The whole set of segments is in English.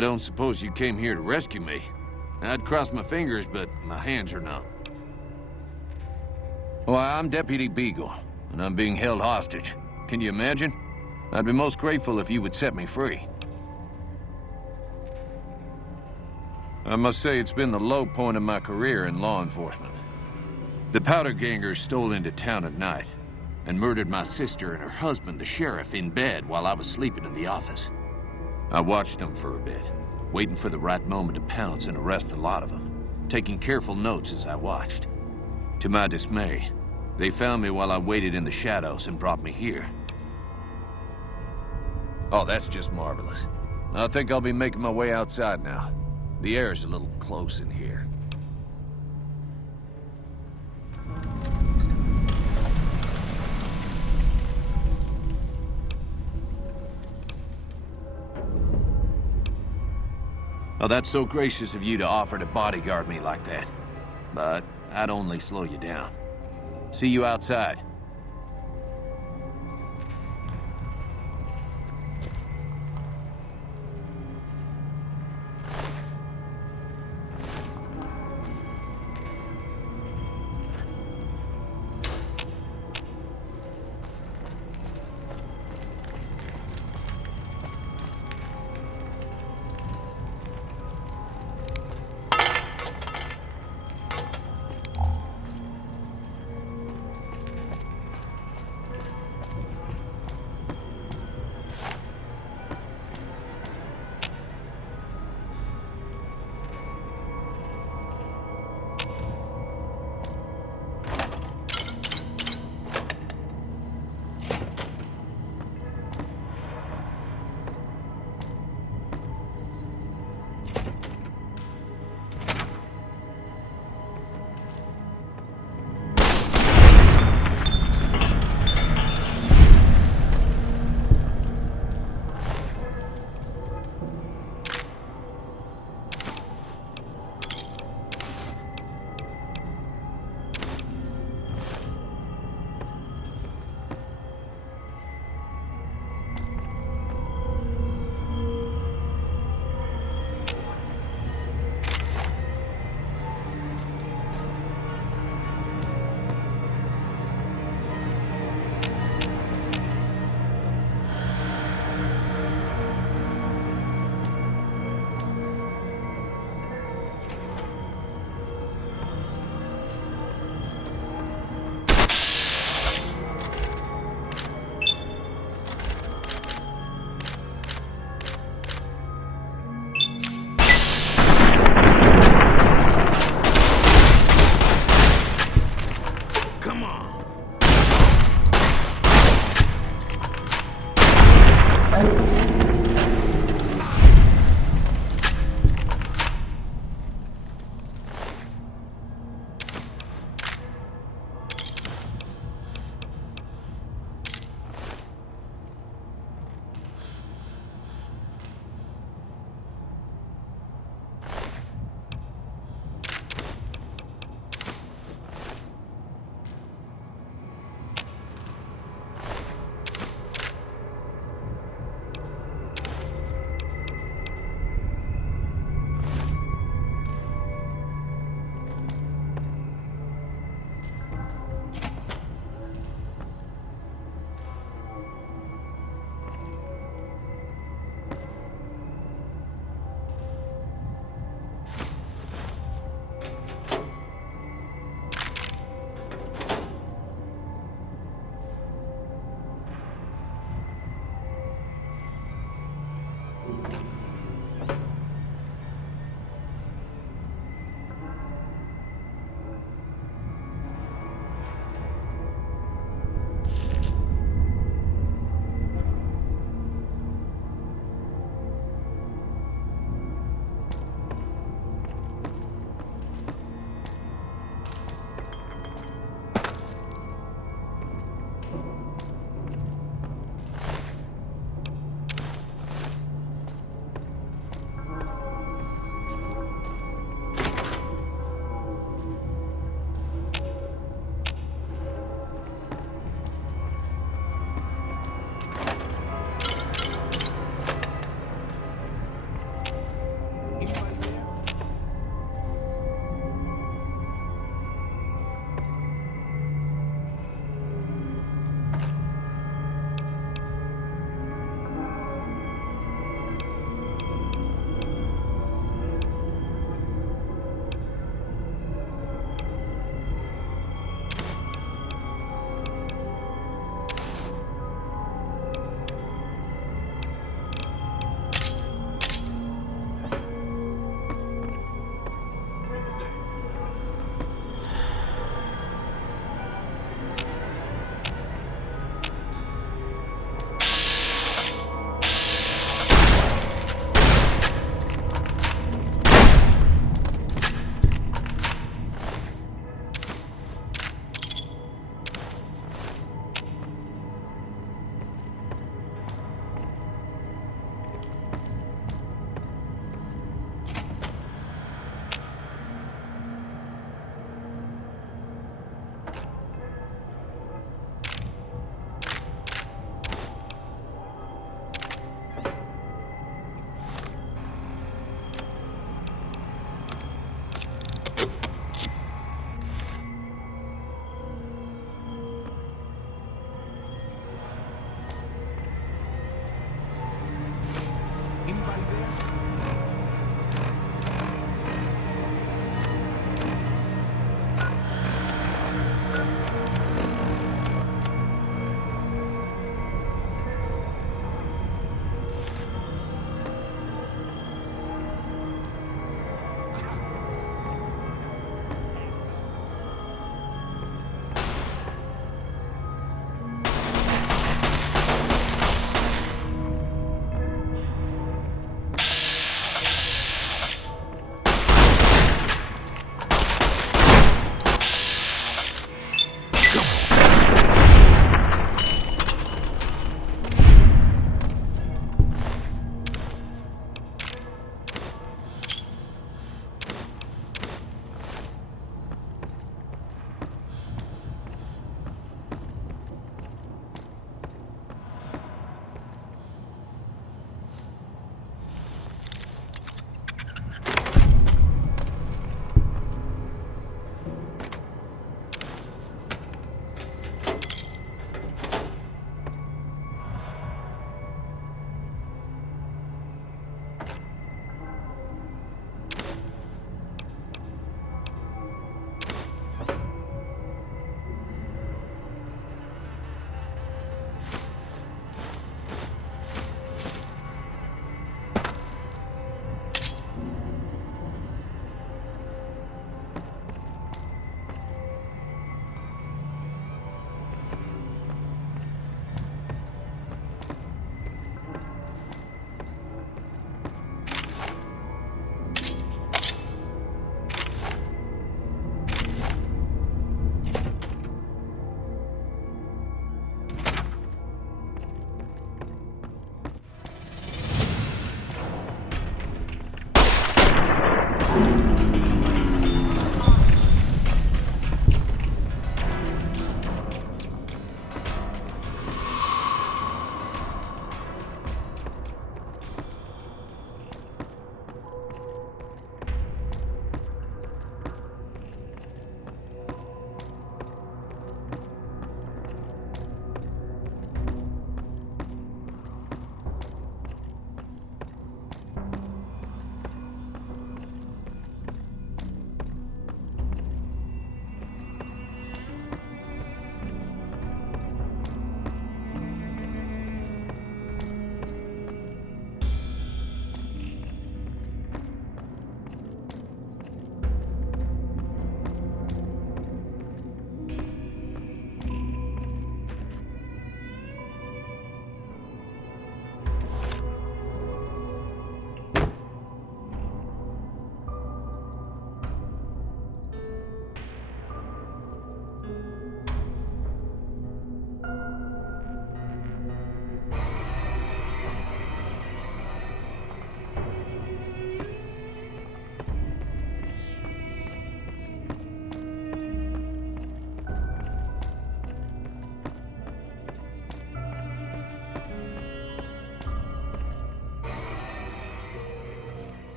I don't suppose you came here to rescue me. I'd cross my fingers, but my hands are numb. Why, I'm Deputy Beagle, and I'm being held hostage. Can you imagine? I'd be most grateful if you would set me free. I must say it's been the low point of my career in law enforcement. The Powder Gangers stole into town at night and murdered my sister and her husband, the sheriff, in bed while I was sleeping in the office. I watched them for a bit, waiting for the right moment to pounce and arrest the lot of them, taking careful notes as I watched. To my dismay, they found me while I waited in the shadows and brought me here. Oh, that's just marvelous. I think I'll be making my way outside now. The air's a little close in here. Oh, that's so gracious of you to offer to bodyguard me like that. But I'd only slow you down. See you outside.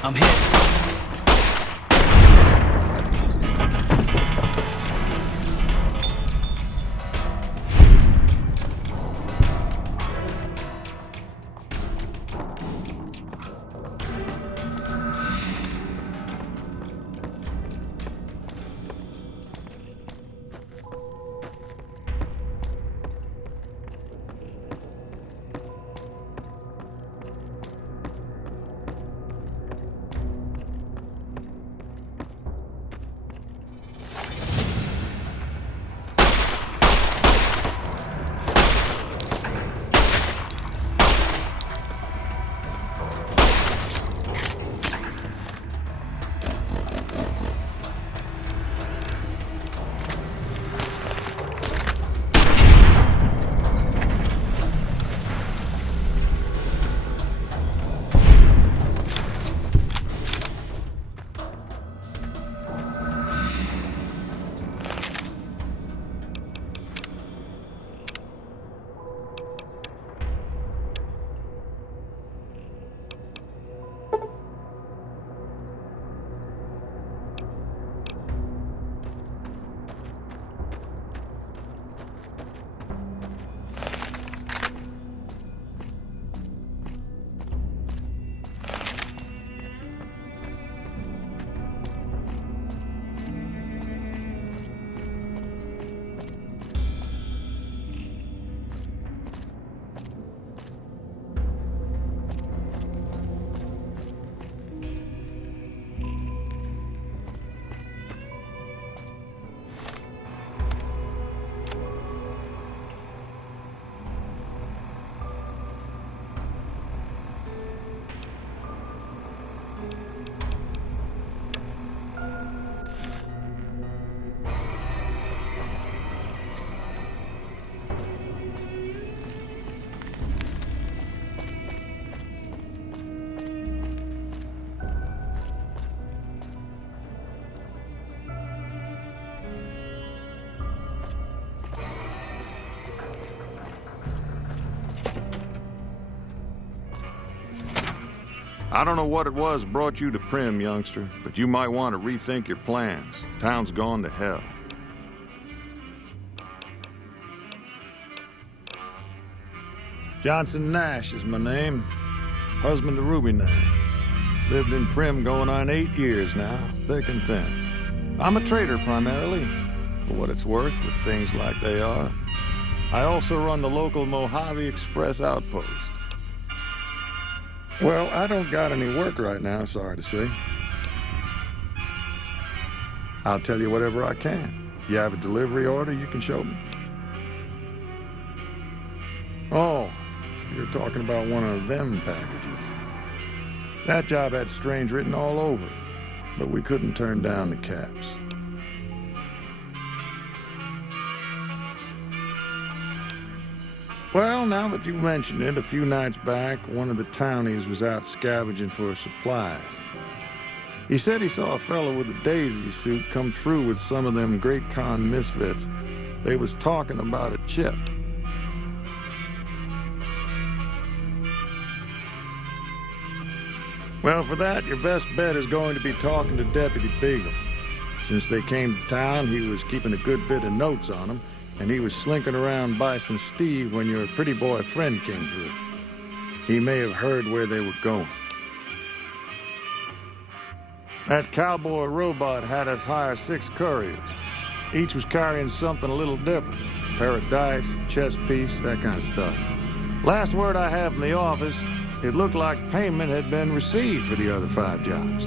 I'm hit. I don't know what it was brought you to Primm, youngster, but you might want to rethink your plans. Town's gone to hell. Johnson Nash is my name. Husband to Ruby Nash. Lived in Primm going on 8 years now, thick and thin. I'm a trader primarily, for what it's worth with things like they are. I also run the local Mojave Express outpost. Well, I don't got any work right now, sorry to say. I'll tell you whatever I can. You have a delivery order you can show me? Oh, so you're talking about one of them packages. That job had Strange written all over it, but we couldn't turn down the caps. Well, now that you mention it, a few nights back, one of the townies was out scavenging for supplies. He said he saw a fellow with a daisy suit come through with some of them Great Khan misfits. They was talking about a chip. Well, for that, your best bet is going to be talking to Deputy Beagle. Since they came to town, he was keeping a good bit of notes on them, and he was slinking around Bison Steve when your pretty boy friend came through. He may have heard where they were going. That cowboy robot had us hire 6 couriers. Each was carrying something a little different. A pair of dice, chess piece, that kind of stuff. Last word I have from the office, it looked like payment had been received for the other 5 jobs.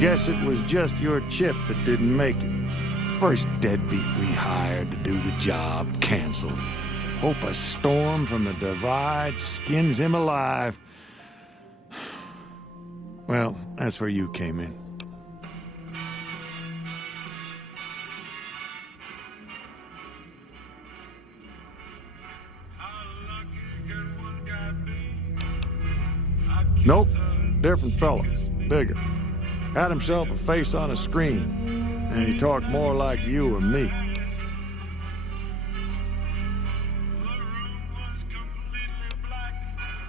Guess it was just your chip that didn't make it. First deadbeat we hired to do the job canceled. Hope a storm from the divide skins him alive. Well, that's where you came in. Nope, different fella, bigger. Had himself a face on a screen, and he talked more like you or me.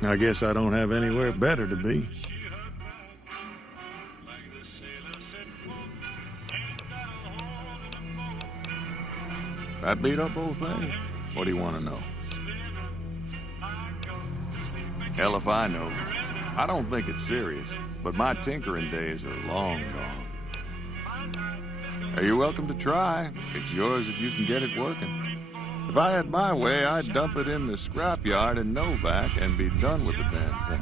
I guess I don't have anywhere better to be. That beat up old thing? What do you want to know? Hell if I know. I don't think it's serious, but my tinkering days are long gone. You're welcome to try. It's yours if you can get it working. If I had my way, I'd dump it in the scrapyard in Novak and be done with the damn thing.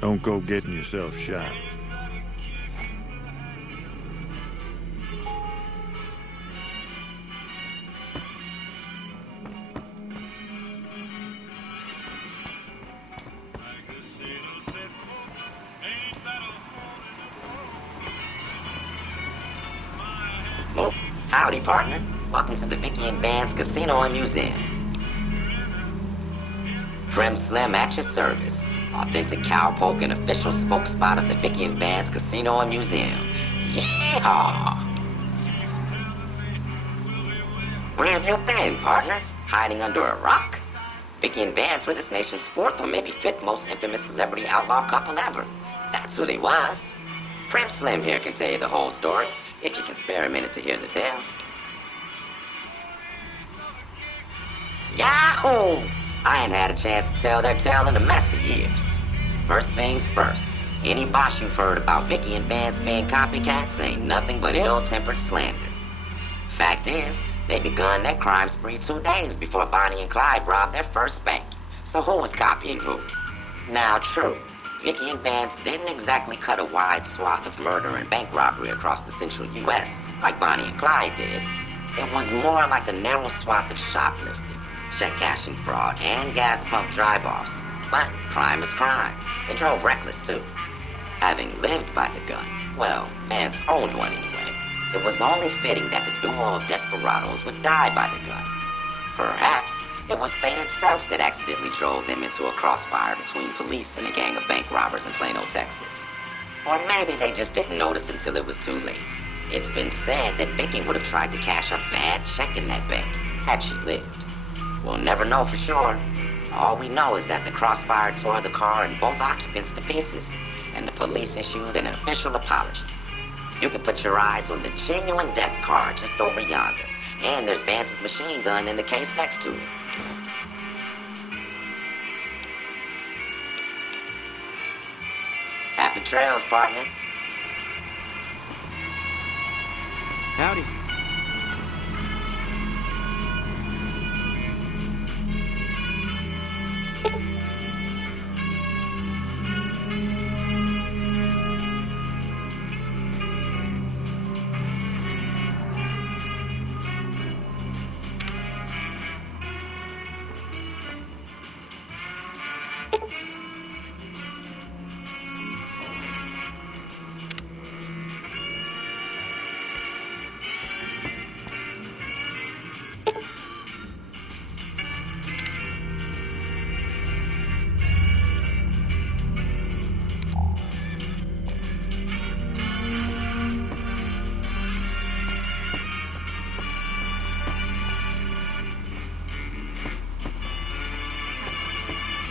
Don't go getting yourself shot. Oh, howdy, partner. Welcome to the Vicky and Vance Casino and Museum. Prem Slim at your service. Authentic cowpoke and official spokespot of the Vicky and Vance Casino and Museum. Yeehaw! Where have you been, partner? Hiding under a rock? Vicky and Vance were this nation's fourth or maybe fifth most infamous celebrity outlaw couple ever. That's who they was. Prem Slim here can tell you the whole story, if you can spare a minute to hear the tale. Yahoo! I ain't had a chance to tell their tale in a mess of years. First things first, any bosh you've heard about Vicky and Vance being copycats ain't nothing but ill-tempered slander. Fact is, they begun their crime spree 2 days before Bonnie and Clyde robbed their first bank. So who was copying who? Now, true, Vicky and Vance didn't exactly cut a wide swath of murder and bank robbery across the central U.S. like Bonnie and Clyde did. It was more like a narrow swath of shoplifting, check cashing fraud, and gas pump drive-offs. But crime is crime. They drove reckless, too. Having lived by the gun, well, Vance owned one anyway, it was only fitting that the duo of desperados would die by the gun. Perhaps it was fate itself that accidentally drove them into a crossfire between police and a gang of bank robbers in Plano, Texas. Or maybe they just didn't notice until it was too late. It's been said that Vicky would have tried to cash a bad check in that bank had she lived. We'll never know for sure. All we know is that the crossfire tore the car and both occupants to pieces, and the police issued an official apology. You can put your eyes on the genuine death car just over yonder, and there's Vance's machine gun in the case next to it. Happy trails, partner. Howdy.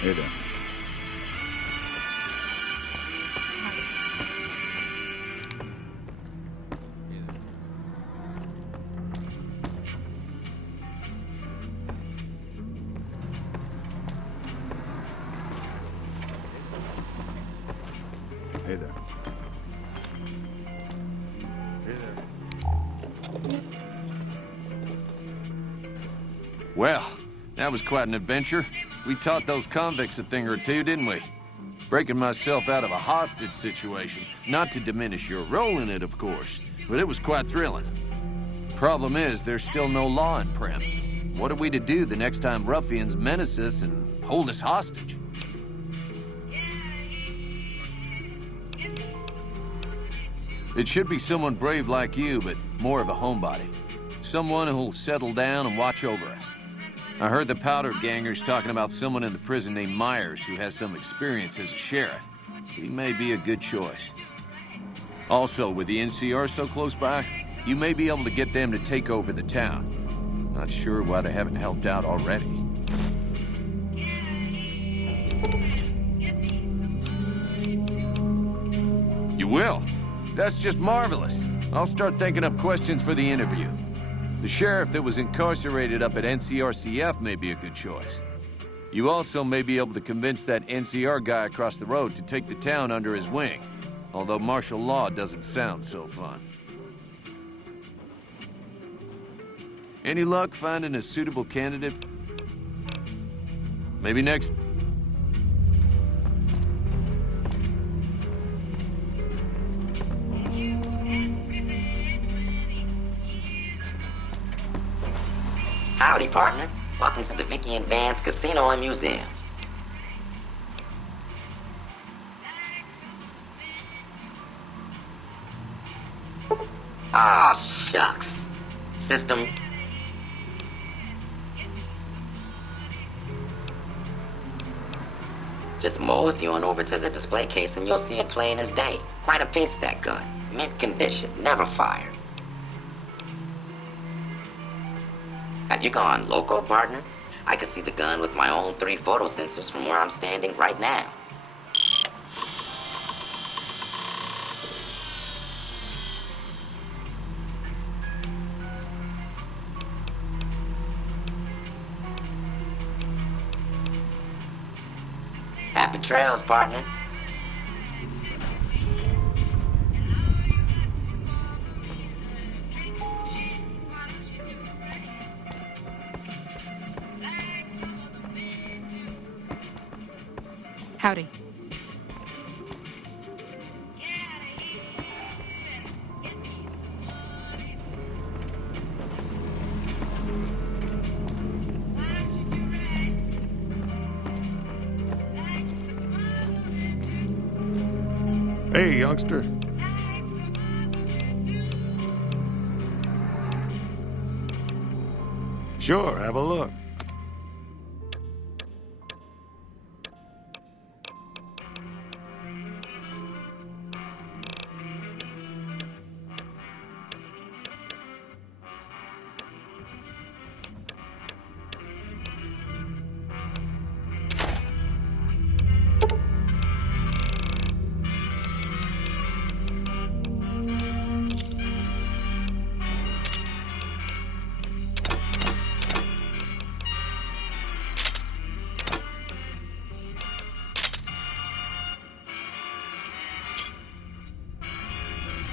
Hey there. Hey there. Hey there. Well, that was quite an adventure. We taught those convicts a thing or two, didn't we? Breaking myself out of a hostage situation. Not to diminish your role in it, of course, but it was quite thrilling. Problem is, there's still no law in Prem. What are we to do the next time ruffians menace us and hold us hostage? It should be someone brave like you, but more of a homebody. Someone who'll settle down and watch over us. I heard the Powder Gangers talking about someone in the prison named Myers who has some experience as a sheriff. He may be a good choice. Also, with the NCR so close by, you may be able to get them to take over the town. Not sure why they haven't helped out already. You will? That's just marvelous. I'll start thinking up questions for the interview. The sheriff that was incarcerated up at NCRCF may be a good choice. You also may be able to convince that NCR guy across the road to take the town under his wing. Although martial law doesn't sound so fun. Any luck finding a suitable candidate? Maybe next... Howdy, partner. Welcome to the Vicky and Vance Casino and Museum. Ah, shucks. System. Just mosey on over to the display case and you'll see it plain as day. Quite a piece, that gun. Mint condition, never fired. Have you gone loco, partner? I can see the gun with my own 3 photo sensors from where I'm standing right now. Happy trails, partner. Howdy. Hey, youngster. Sure, have a look.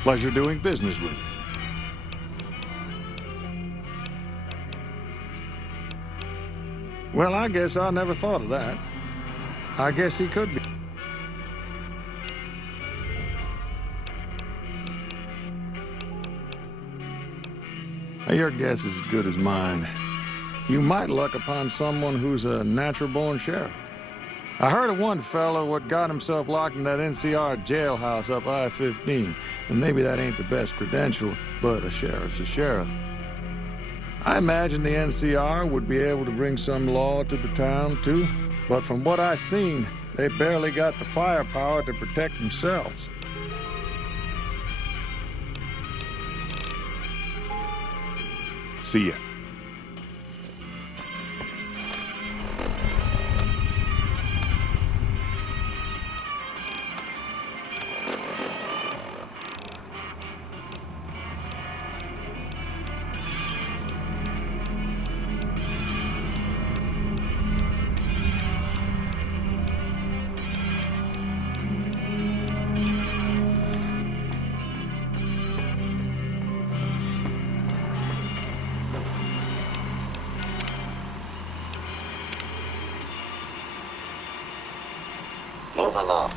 Pleasure doing business with you. Well, I guess I never thought of that. I guess he could be. Your guess is as good as mine. You might luck upon someone who's a natural-born sheriff. I heard of one fellow what got himself locked in that NCR jailhouse up I-15, and maybe that ain't the best credential, but a sheriff's a sheriff. I imagine the NCR would be able to bring some law to the town, too, but from what I seen, they barely got the firepower to protect themselves. See ya. Move along.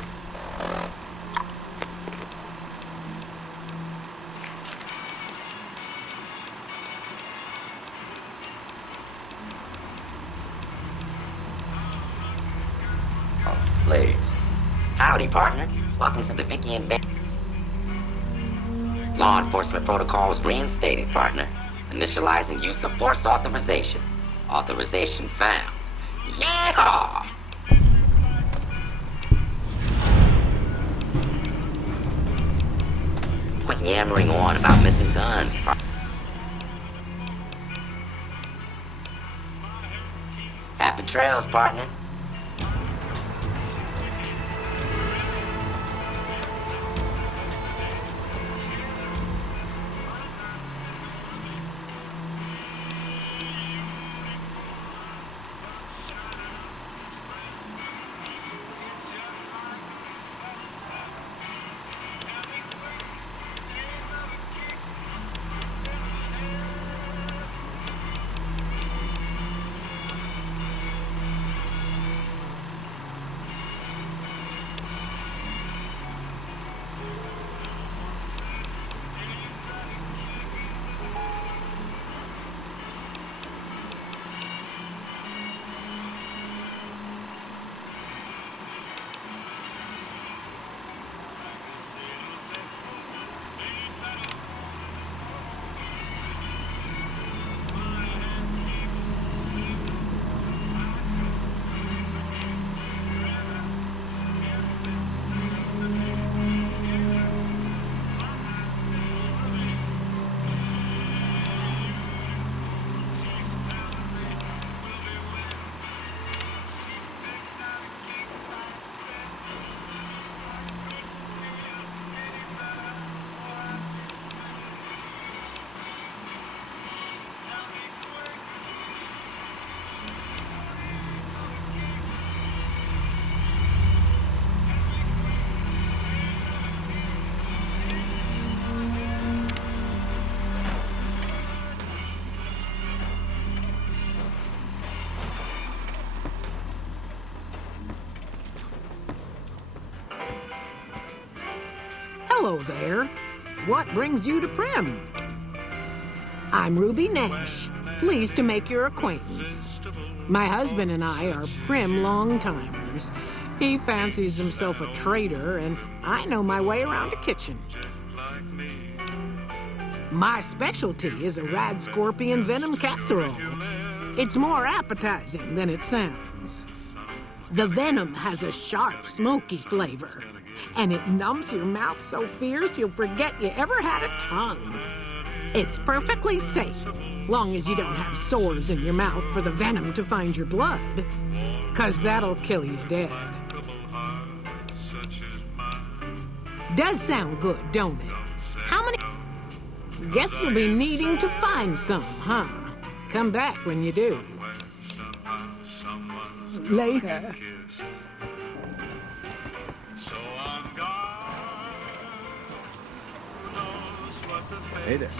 Oh, please. Howdy, partner. Welcome to the Vicky and Vance. Law enforcement protocols reinstated, partner. Initializing use of force authorization. Authorization found. Yeah! Quit yammering on about missing guns. Happy trails, partner. Hello there. What brings you to Primm? I'm Ruby Nash. Pleased to make your acquaintance. My husband and I are Primm long-timers. He fancies himself a trader, and I know my way around a kitchen. My specialty is a rad scorpion venom casserole. It's more appetizing than it sounds. The venom has a sharp, smoky flavor, and it numbs your mouth so fierce you'll forget you ever had a tongue. It's perfectly safe, long as you don't have sores in your mouth for the venom to find your blood, 'cause that'll kill you dead. Does sound good, don't it? How many? Guess you'll be needing to find some, huh? Come back when you do. Later. Hey there.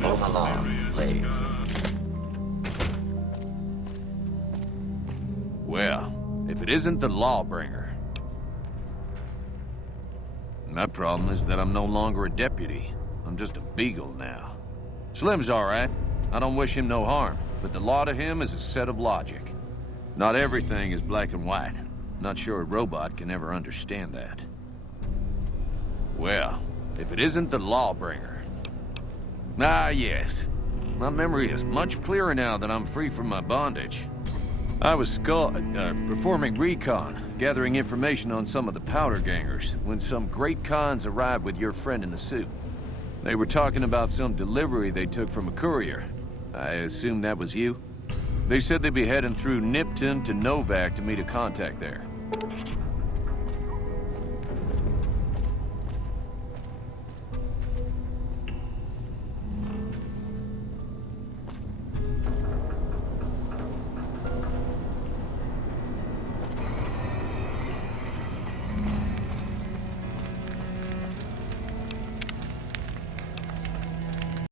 Move along, please. Well, if it isn't the Lawbringer. My problem is that I'm no longer a deputy. I'm just a beagle now. Slim's all right. I don't wish him no harm, but the law to him is a set of logic. Not everything is black and white. Not sure a robot can ever understand that. Well, if it isn't the Lawbringer. Ah, yes. My memory is much clearer now that I'm free from my bondage. I was performing recon, gathering information on some of the powder gangers, when some great cons arrived with your friend in the suit. They were talking about some delivery they took from a courier. I assume that was you? They said they'd be heading through Nipton to Novak to meet a contact there.